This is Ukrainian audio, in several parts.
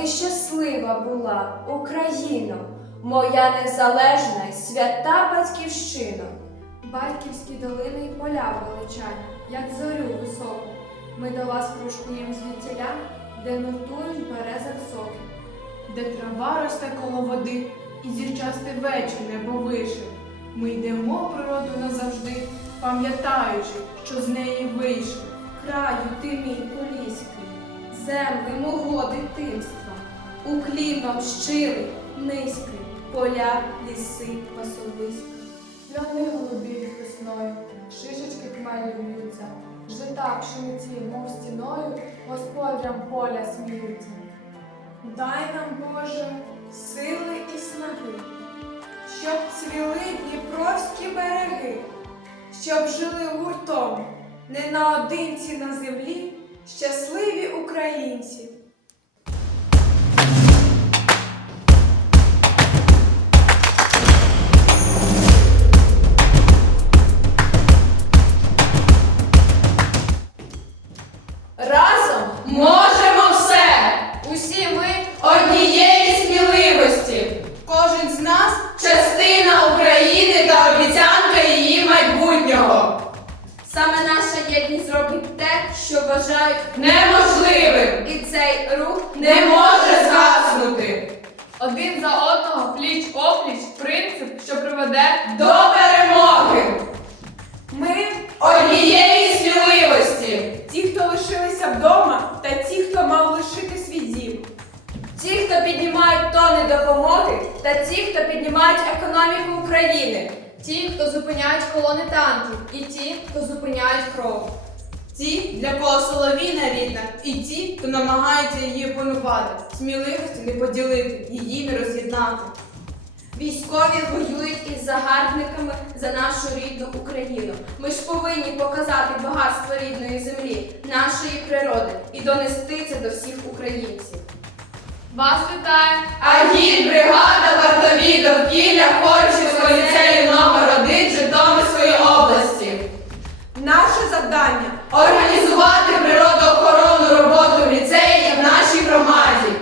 ти щаслива була, Україно, моя незалежна й свята батьківщина. Батьківські долини й поля величать, як зорю високу. Ми до вас прушкуєм звідтіля, де нуртують в березах соки. де трава росте коло води, і зірчастий вечір небо вище. Ми йдемо природу назавжди, пам'ятаючи, що з неї вийшли. Краю ти мій поліський, земли мого дитинства, укліном щирий, низький, поля, ліси, пасовиська. Льони голубіють весною, шишечки хмелі в'ються, жита пшениці, мов стіною, господарям поля сміються. Дай нам, Боже, сили і снаги, щоб цвіли дніпровські береги, щоб жили гуртом, не наодинці на землі, щасливі українці. Зупиняють колони танків, і ті, хто зупиняють кров. Ті, для кого соловіна рідна, і ті, хто намагається її опанувати, сміливості не поділити, її не роз'єднати. Військові воюють із загарбниками за нашу рідну Україну. Ми ж повинні показати багатство рідної землі, нашої природи і донести це до всіх українців. Вас вітає Агіт, бригада, вартові довкілля Хорчівського ліцею номер 1 Житомирської області. Наше завдання Організувати природоохоронну роботу в ліцеї в нашій громаді.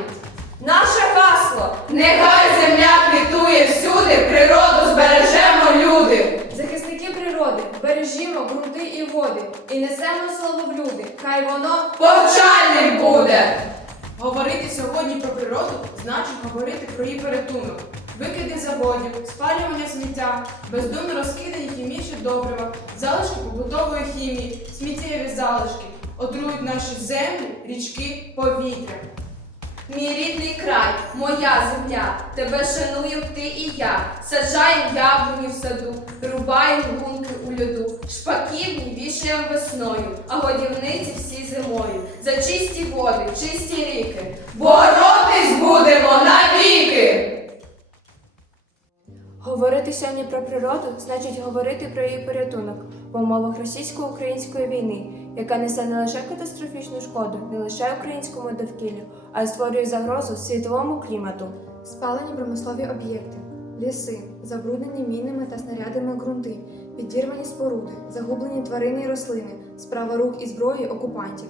Наше гасло Нехай земля квітує всюди, природу збережемо люди. захисники природи, бережімо ґрунти і води, і несемо слово в люди. Хай воно Повчальним буде. Говорити сьогодні про природу значить говорити про її порятунок. Викиди заводів, спалювання сміття, бездумно розкидані хімічні добрива, залишки побутової хімії, сміттєві залишки отрують наші землі, річки, повітря. Мій рідний край, моя земля, тебе шануєм ти і я. Саджаєм яблуні в саду, рубаєм лунки у льоду, шпаківні вішаєм весною, а годівниці всі зимою. За чисті води, чисті ріки. Боротись будемо навіки. Говорити сьогодні про природу значить говорити про її порятунок в умовах російсько-української війни, яка несе не лише катастрофічну шкоду, не лише українському довкіллю, а й створює загрозу світовому клімату. спалені промислові об'єкти, ліси, забруднені мінами та снарядами ґрунти, підірвані споруди, загублені тварини і рослини, справа рук і зброї окупантів.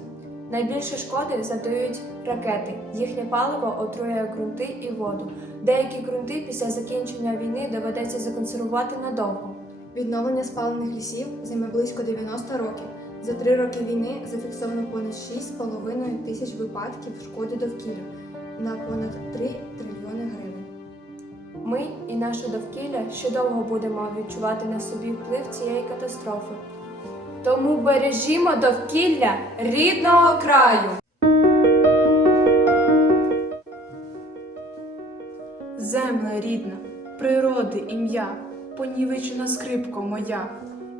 Найбільше шкоди завдають ракети. Їхнє паливо отрує ґрунти і воду. Деякі ґрунти після закінчення війни доведеться законсервувати надовго. Відновлення спалених лісів займе близько 90 років. За три роки війни зафіксовано понад 6,5 тисяч випадків шкоди довкіллю на понад 3 трильйони. Ми і наше довкілля ще довго будемо відчувати на собі вплив цієї катастрофи. Тому бережімо довкілля рідного краю. Земля рідна, природи ім'я, понівечена скрипко моя.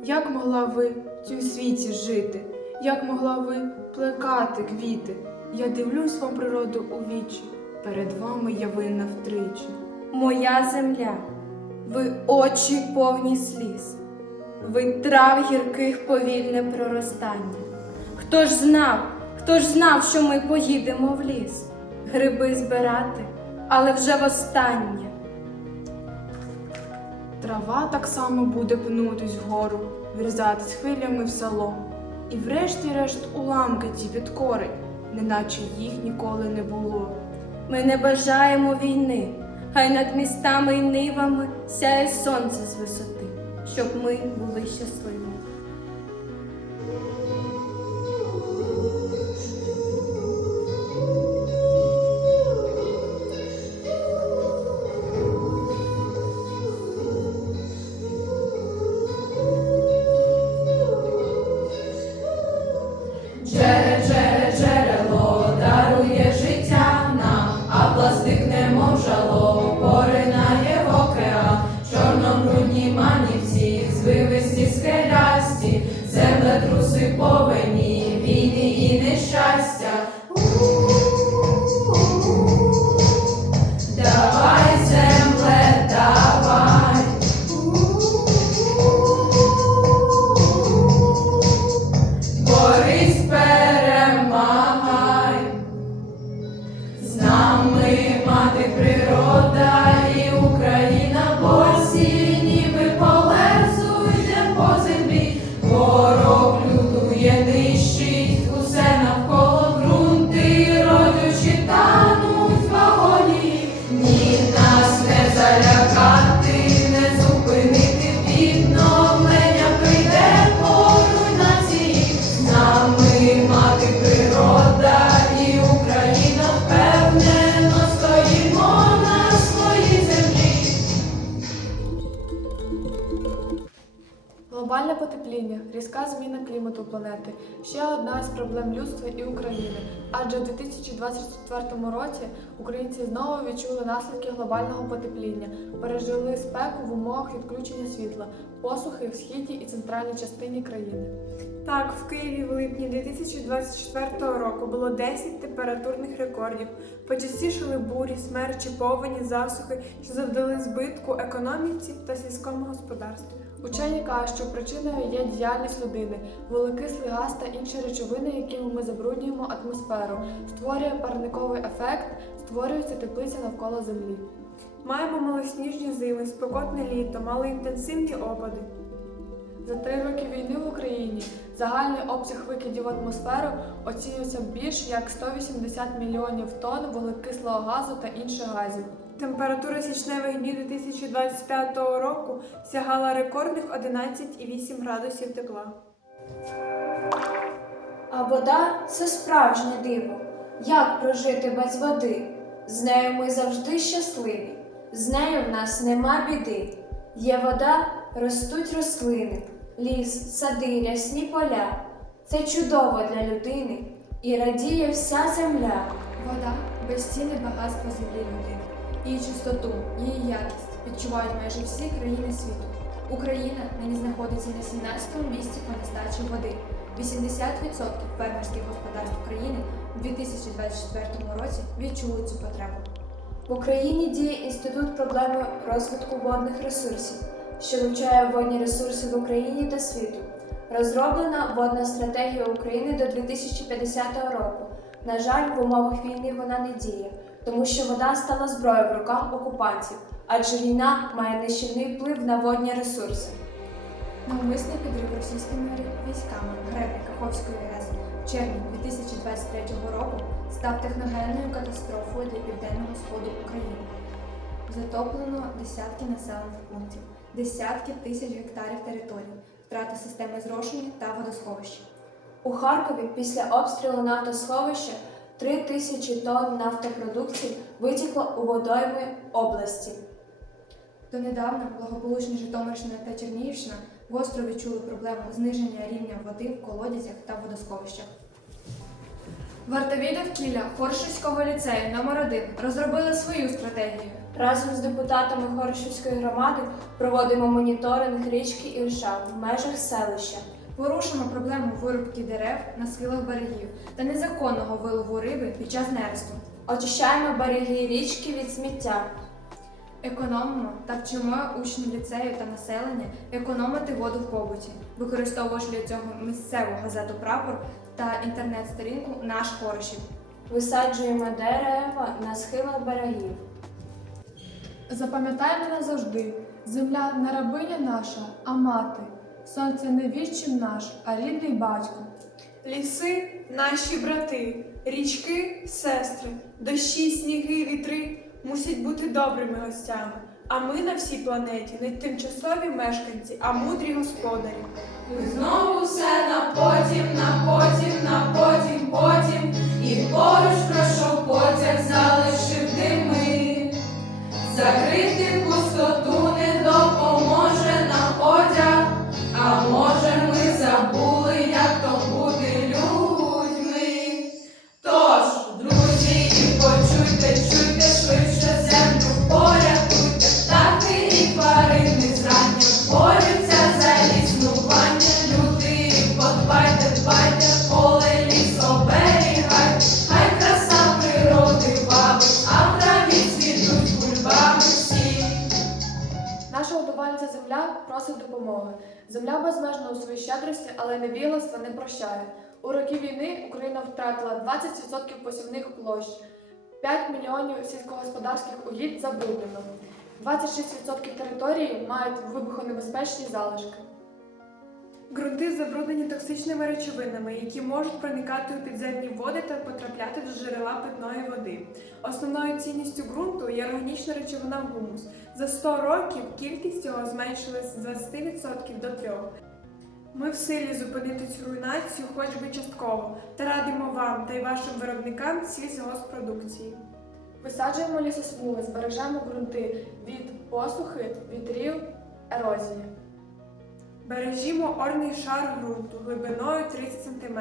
Як могла ви в цім світі жити? Як могла ви плекати квіти? Я дивлюсь вам природу у вічі, перед вами я винна втричі. Моя земля, ви очі повні сліз, ви трав гірких повільне проростання. Хто ж знав, хто ж знав, що ми поїдемо в ліс, гриби збирати, але вже востаннє. Трава так само буде пнутись вгору, врізатись хвилями в село. І врешті-решт уламки ті підкорить, неначе їх ніколи не було. Ми не бажаємо війни, хай над містами і нивами сяє сонце з висоти, щоб ми були щасливі. Потепління, різка зміна клімату планети ще одна з проблем людства і України. Адже у 2024 році українці знову відчули наслідки глобального потепління, пережили спеку в умовах відключення світла, посухи в східній і центральній частині країни. Так, в Києві в липні 2024 року було 10 температурних рекордів. Почастішали бурі, смерчі, повені, засухи, що завдали збитку економіці та сільському господарству. Учені кажуть, що причиною є діяльність людини, вуглекислий газ та інші речовини, якими ми забруднюємо атмосферу, створює парниковий ефект, створюється теплиця навколо землі. Маємо малосніжні зими, спекотне літо, малоінтенсивні опади. За три роки війни в Україні загальний обсяг викидів в атмосферу оцінюється більш як 180 мільйонів тонн вуглекислого газу та інших газів. Температура січневих днів 2025 року сягала рекордних 11,8 градусів тепла. А вода це справжнє диво. Як прожити без води? З нею ми завжди щасливі, з нею в нас нема біди. Є вода, ростуть рослини, ліс, сади, рясні поля. Це чудово для людини і радіє вся земля. Вода безцінне багатство землі людини. Її чистоту, її якість відчувають майже всі країни світу. Україна нині знаходиться на 17-му місці по нестачі води. 80% фермерських господарств України у 2024 році відчули цю потребу. В Україні діє інститут проблеми розвитку водних ресурсів, що вивчає водні ресурси в Україні та світу. Розроблена водна стратегія України до 2050 року. На жаль, в умовах війни вона не діє, тому що вода стала зброєю в руках окупантів, адже війна має нищівний вплив на водні ресурси. Навмисний підрив російськими військами греблі Каховської ГЕС в червні 2023 року став техногенною катастрофою для південного сходу України. Затоплено десятки населених пунктів, десятки тисяч гектарів територій, втрати системи зрошення та водосховища. У Харкові після обстрілу нафтосховища 3 тисячі тонн нафтопродуктів витікло у водойми області. Донедавна благополучні Житомирщина та Чернігівщина гостро відчули проблему зниження рівня води в колодязях та водосховищах. Вартові довкілля Хоршівського ліцею номер 1 розробили свою стратегію. Разом з депутатами Хоршівської громади проводимо моніторинг річки Ірша в межах селища. Порушимо проблему вирубки дерев на схилах берегів та незаконного вилову риби під час нересту. Очищаємо береги річки від сміття. Економимо та вчимо учнів ліцею та населення економити воду в побуті, використовуючи для цього місцеву газету Прапор та інтернет-сторінку Наш Хорошів. Висаджуємо дерева на схилах берегів. Запам'ятаємо назавжди, земля не рабиня наша, а мати, сонце не вічим наш, а рідний батько. Ліси наші брати, річки сестри, дощі, сніги, вітри мусять бути добрими гостями. А ми на всій планеті не тимчасові мешканці, а мудрі господарі. Знову все на потім, на потім, на потім, потім. І поруч пройшов потяг, залишив дими. Закрити А може ми забули, як то бути людьми. Тож, друзі, почуйте, чуйте швидше землю, порятуйте, птахи і тварини зрання борються за існування. Люди, подбайте, дбайте, поле ліс оберігайте, хай краса природи вабить, а в траві цвітуть бульбами всі. Наша годувальця земля просить допомоги. Земля безмежна у своїй щедрості, але невігластва не прощає. У роки війни Україна втратила 20% посівних площ, 5 мільйонів сільськогосподарських угідь забруднено. 26% території мають вибухонебезпечні залишки. Ґрунти забруднені токсичними речовинами, які можуть проникати у підземні води та потрапляти до джерела питної води. Основною цінністю ґрунту є органічна речовина гумус. За 100 років кількість його зменшилась з 20% до 3%. Ми в силі зупинити цю руйнацію хоч би частково, та радимо вам та й вашим виробникам сільськогоспродукції. Висаджуємо лісосмуги, збережемо ґрунти від посухи, вітрів, ерозії. Бережімо орний шар ґрунту глибиною 30 см.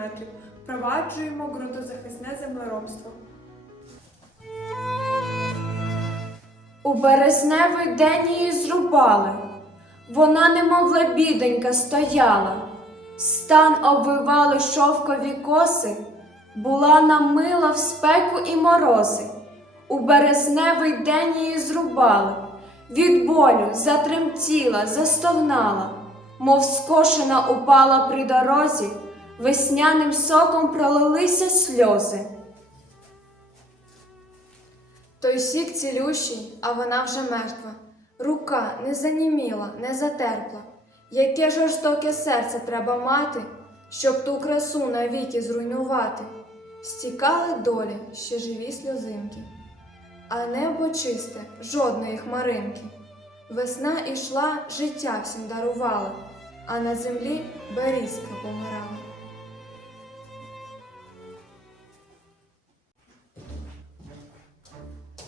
Впроваджуємо ґрунтозахисне землеробство. У березневий день її зрубали, вона, немов лебідонька, стояла, стан обвивали шовкові коси, була нам мила в спеку і морози. У березневий день її зрубали, від болю затремтіла, застогнала, мов скошена упала при дорозі, весняним соком пролилися сльози. Той сік цілющий, а вона вже мертва. Рука не заніміла, не затерпла. Яке жорстоке серце треба мати, щоб ту красу навіки зруйнувати. Стікали долі ще живі сльозинки, а небо чисте, жодної хмаринки. Весна ішла, життя всім дарувала, а на землі берізка помирала.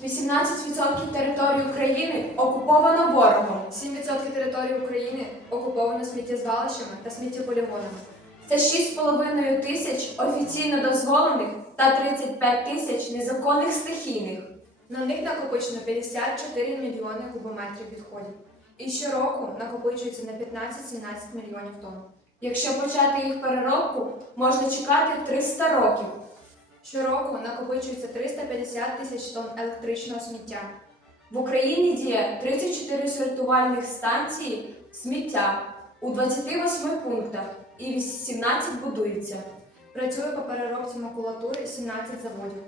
– 18% території України окуповано ворогом. 7% території України окуповано сміттєзвалищами та сміттєполігонами. Це 6,5 тисяч офіційно дозволених та 35 тисяч незаконних стихійних. На них накопичено 54 мільйони кубометрів відходів. І щороку накопичується на 15-17 мільйонів тонн. Якщо почати їх переробку, можна чекати 300 років. Щороку накопичується 350 тисяч тонн електричного сміття. В Україні діє 34 сортувальних станції сміття у 28 пунктах і 18 будуються. Працює по переробці макулатури 17 заводів.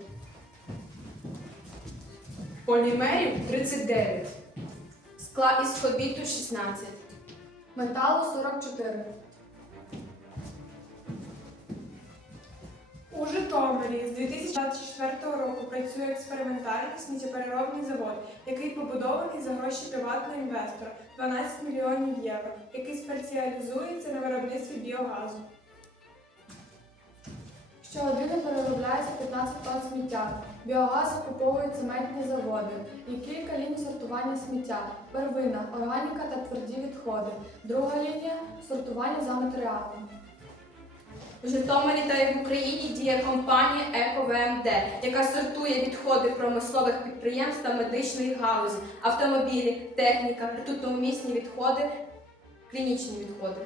Полімерів 39. Скла із побіту 16. Металу 44. У Житомирі з 2024 року працює експериментальний сміттєпереробний завод, який побудований за гроші приватного інвестора 12 мільйонів євро, який спеціалізується на виробництві біогазу. Щогодини переробляється 15 тонн сміття. Біогаз окуповують цементні заводи і кілька ліній сортування сміття. Первина, органіка та тверді відходи. Друга лінія сортування за матеріалом. У Житомирі та й в Україні діє компанія «Еко-ВМД», яка сортує відходи промислових підприємств та медичної галузі, автомобілі, техніка, ртутоумісні відходи, клінічні відходи.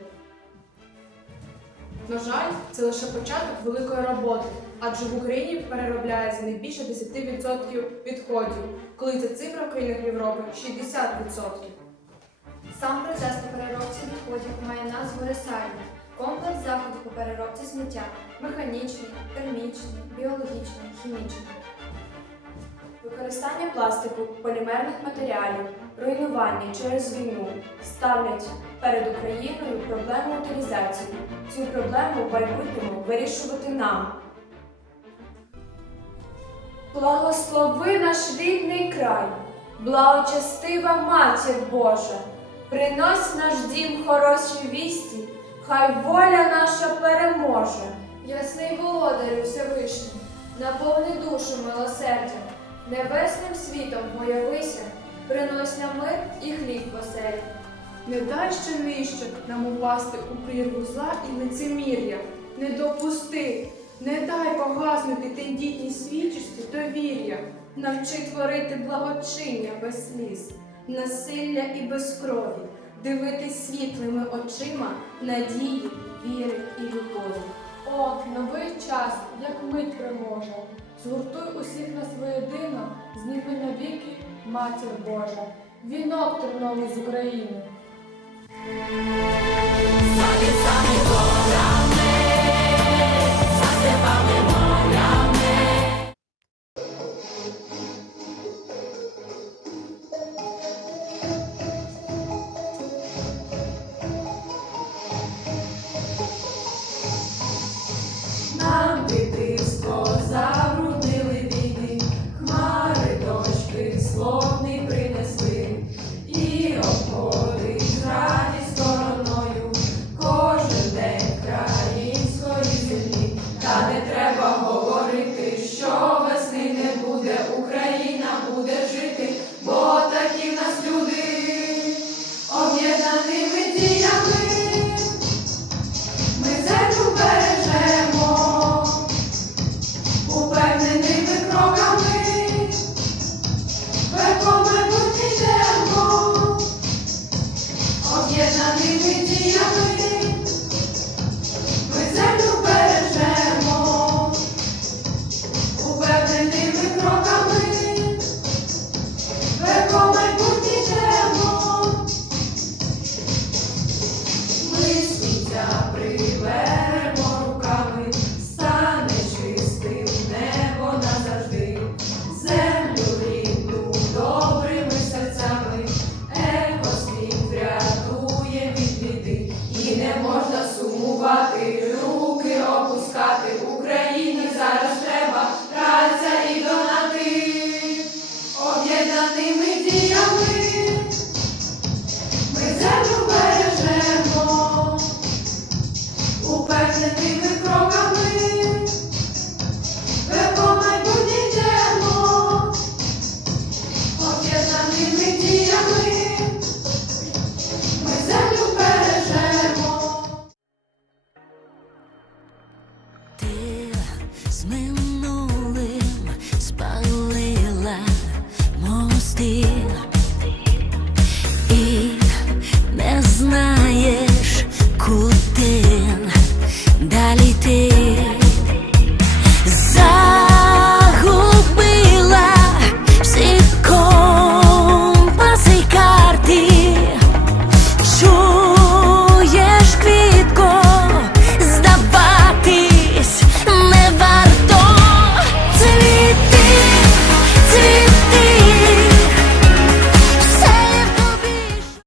На жаль, це лише початок великої роботи, адже в Україні переробляється не більше 10% відходів, коли ця цифра в країнах Європи 60%. Сам процес по переробці відходів має назву ресайклінг – комплекс заходів по переробці сміття механічний, термічний, біологічний, хімічний. Використання пластику, полімерних матеріалів, руйнування через війну ставлять перед Україною проблему утилізації. Цю проблему в майбутньому вирішувати нам. Благослови наш рідний край, благочестива Матір Божа, принось наш дім хороші вісті, хай воля наша переможе. Ясний володарю Всевишній, наповни душу милосердям, небесним світом появися, принось нам мир і хліб посель. Не дай ще нижче нам упасти у прірву зла і лицемір'я. Не допусти, не дай погаснути тендітній свічості довір'я. Навчи творити благочиння без сліз, насилля і без крові, дивитись світлими очима надії, віри і любові. О, новий час, як мить приможе. Згуртуй усіх нас воєдино, зніми навіки, матір Божа, вінок терновий з України. Нам дитина.